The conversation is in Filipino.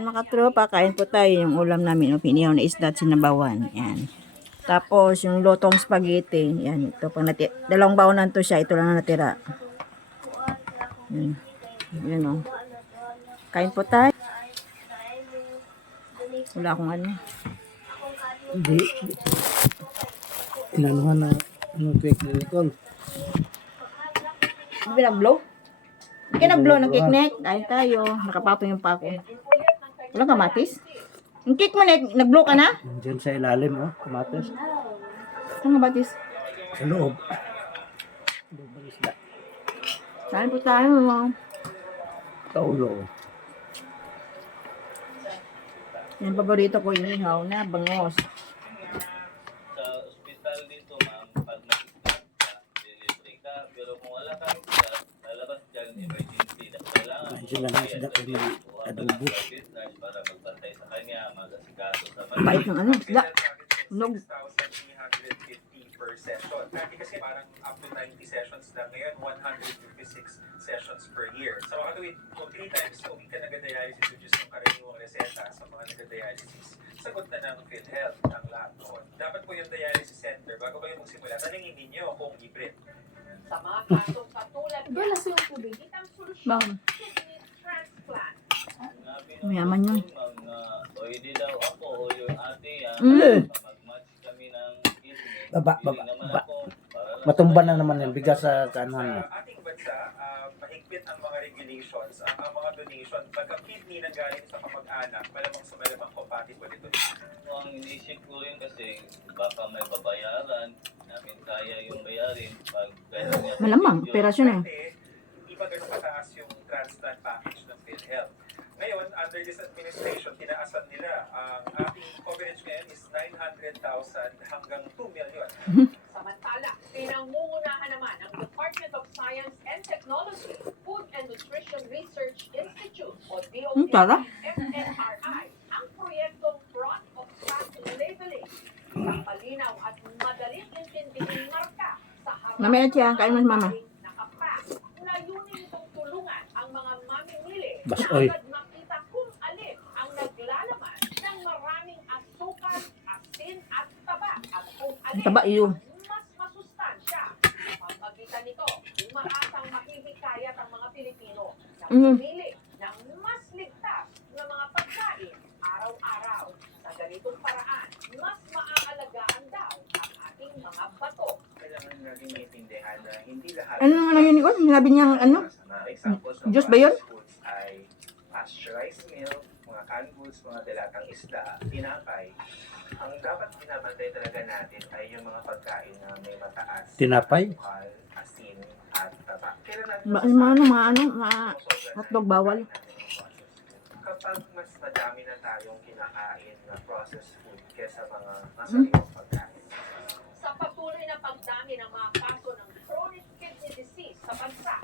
Mga tropa, kain po tayo. Yung ulam namin, opinion na isda at sinabawan. Yan. Tapos, yung lutong spaghetti. Yan, ito. Pag dalawang baonan to siya. Ito lang na natira. Yan. Yan o. Kain po tayo. Wala akong ano. Hindi. Inanuhan na tweak na Nicole. Hindi pinag-blow? Hindi ka na-blow ng kiknek. Kain tayo. Nakapatong yung pako. Walang kamatis? Yung cake mo, nag-blow ka na? Diyan sa ilalim, oh, kamatis. Saan kamatis? Sa loob. Loob ng isda. Kain po tayo. Kaulo. Yung paborito ko yung ihaw na bangos. Sa ospital dito, ma'am, pag nag-start ka, delivery ka, pero kung wala kang start, lalabas dyan, emergency na kailangan. Kain sila ng isda kung may adobo. Para magbantay sa kanya, mag-asikaso sa Bait ng ano, isda. Nog. 6,350 per session. Dati kasi parang up to 90 sessions lang. Ngayon, 156 sessions per year. So, makatuwid, kung 3 times a week ka nag-dialysis, which is yung karaniwang reseta sa mga nag-dialysis, sagot na ng PhilHealth ang lahat noon. Dapat po yung dialysis center, bago kayo magsimula, tanungin ninyo kung libre. Sa mga kasong katulad Ba, lasa yung tubig. kitang solusyon Bakit? kidney transplant. Mayaman yun. Pwede daw ako o yung ate, mag-match kami ng kidney. Baba. Naman ako, para lang Matumba na naman yung bigas sa kanuhan mo. Sa ating bansa, mahigpit ang mga regulations, ang mga donation. Pagka kidney na galing sa kamag-anak, malamang sa malamang compatible ito. ang inisip ko rin kasi baka may babayaran namin kaya yung bayarin pag kaya Malamang, operasyon eh. Dati, iba ganun kataas yung transplant package ng PhilHealth. Ngayon, under this administration, tinaasan nila. Ang ating coverage ngayon is 900,000 hanggang 2 million. Samantala, pinangungunahan naman ng Department of Science and Technology, Food and Nutrition Research Institute o Tara. FNRI ang proyektong Front of Pack Labeling. Ang malinaw at madaling intindihing marka sa harap Mamaya siya, kain mo si mama. nakapack. Layunin itong tulungan ang mga mamimili Bas, na oy. agad makita kung alin ang naglalaman ng maraming asukal, asin at taba at kung alin Taba, yun. ang mas masustansya. Sa pamagitan nito, umaasang makikikayat ang mga Pilipino na pumili ng mas ligtas na mga pagkain araw-araw. Sa ganitong paraan, mas maaalagaan daw ang ating mga bato. Kailangan natin maintindihan na hindi lahat Ano naman yun, Nicole? Sinabi niyang ano? Examples ng Diyos ba yun? processed foods ay pasteurized milk, mga canned goods, mga dalatang isda, tinapay. Ang dapat binabantay talaga natin ay yung mga pagkain na may mataas Tinapay? asukal, asin, at taba. Kailan natin Hotdog bawal. Kapag mas madami na tayong kinakain na processed food kesa mga masariwang pagkain. Sa patuloy na pagdami ng mga kaso ng chronic kidney disease sa bansa,